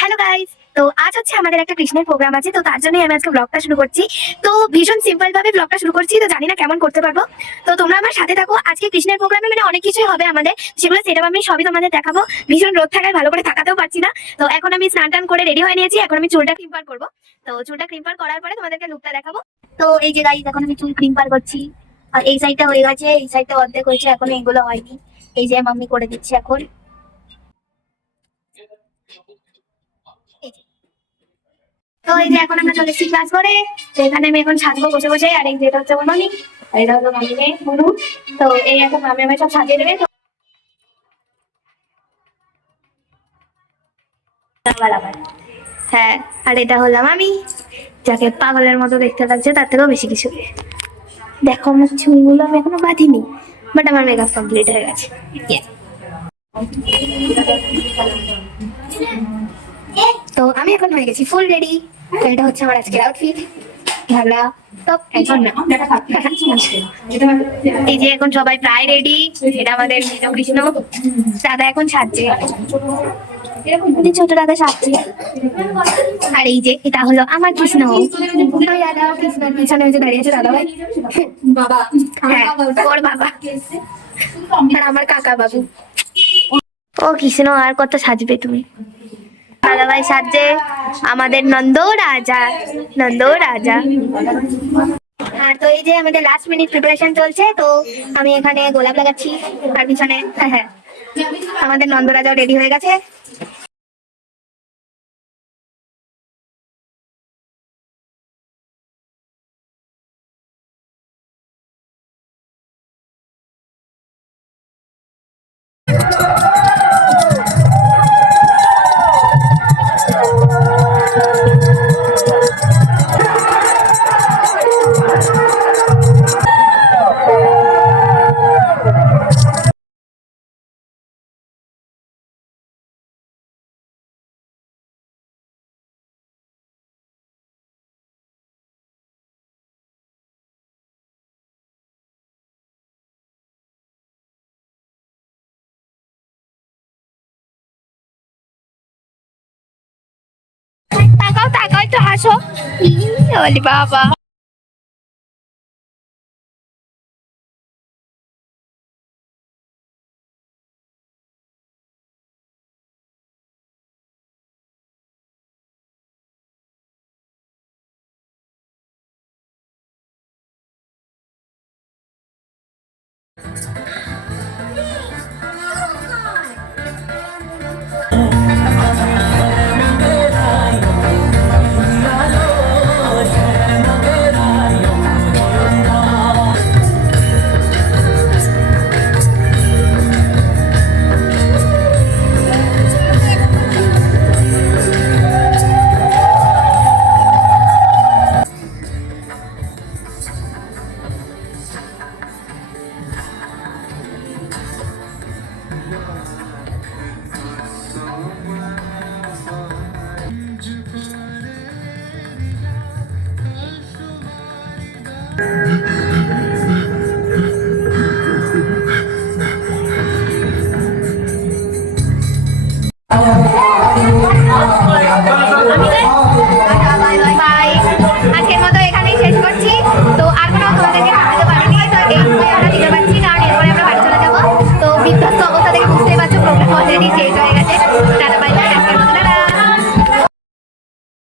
Hello guys তো আজ হচ্ছে আমাদের একটা কৃষ্ণের প্রোগ্রাম আছে, তো তার জন্যই আমি আজকে ব্লগটা শুরু করছি। তো ভীষণ সিম্পল ভাবে ব্লগটা শুরু করছি, তো জানি না কেমন করতে পারব। তো তোমরা আমার সাথে থাকো। আজকে কৃষ্ণের প্রোগ্রামে মানে অনেক কিছুই হবে আমাদের। সেগুলো সেটা আমি সবই তোমাদের দেখাবো। ভীষণ রোদ থাকায় ভালো করে থাকাতেও পারছি না। তো এখন আমি স্নান টান করে রেডি হয়ে নিয়েছি। এখন আমি চুলটা ক্রিম্পার করব। তো চুলটা ক্রিম্পার করার পরে তোমাদেরকে লুকটা দেখাবো। তো এই যে গাইস এখন আমি চুল ক্রিম্পার করছি। আর এই সাইডটা হয়ে গেছে, এই সাইডটা অর্ধেক হয়েছে, এখন এইগুলো হয়নি। এই যে মাম্মি করে দিচ্ছি এখন। তো এই যে এখন আমরা চলে এসেছি ক্লাস করে আমি এখন সাজবো, বসে বসে। আর যেটা হচ্ছে আমার আর এটা মেয়ে তো এই এখন মামি সব সাজিয়ে দেবে। হ্যাঁ আর এটা হলাম আমি যাকে পাগলের মতো দেখতে লাগছে, তার থেকেও বেশি কিছু। দেখো, আমার চুলগুলো আমি এখনও বাঁধিনি বাট আমার মেকআপ কমপ্লিট হয়ে গেছে। তো আমি এখন হয়ে গেছি ফুল রেডি এটা হচ্ছে আমার আজকের আউটফিট টপ এই যে এখন সবাই প্রায় রেডি এটা আমাদের কৃষ্ণ। দাদা এখন সাজছে। ছোট দাদা সাজছে। আর এই যে এটা হলো আমার কৃষ্ণ। দাদা কৃষ্ণের পিছনে ওই দাঁড়িয়েছে দাদা ভাই বাবা। হ্যাঁ ওর বাবা। আর আমার কাকা বাবু। ও কৃষ্ণ আর কত সাজবে তুমি? দাদাভাই সাজে আমাদের নন্দ রাজা নন্দ রাজা। আর তো এই যে আমাদের লাস্ট মিনিট প্রিপারেশন চলছে, তো আমি এখানে গোলাপ লাগাচ্ছি, আর পিছনে হ্যাঁ হ্যাঁ। আমাদের নন্দরাজাও রেডি হয়ে গেছে। তাকাও তাকাও একটু হাসো বলি বাবা Yeah.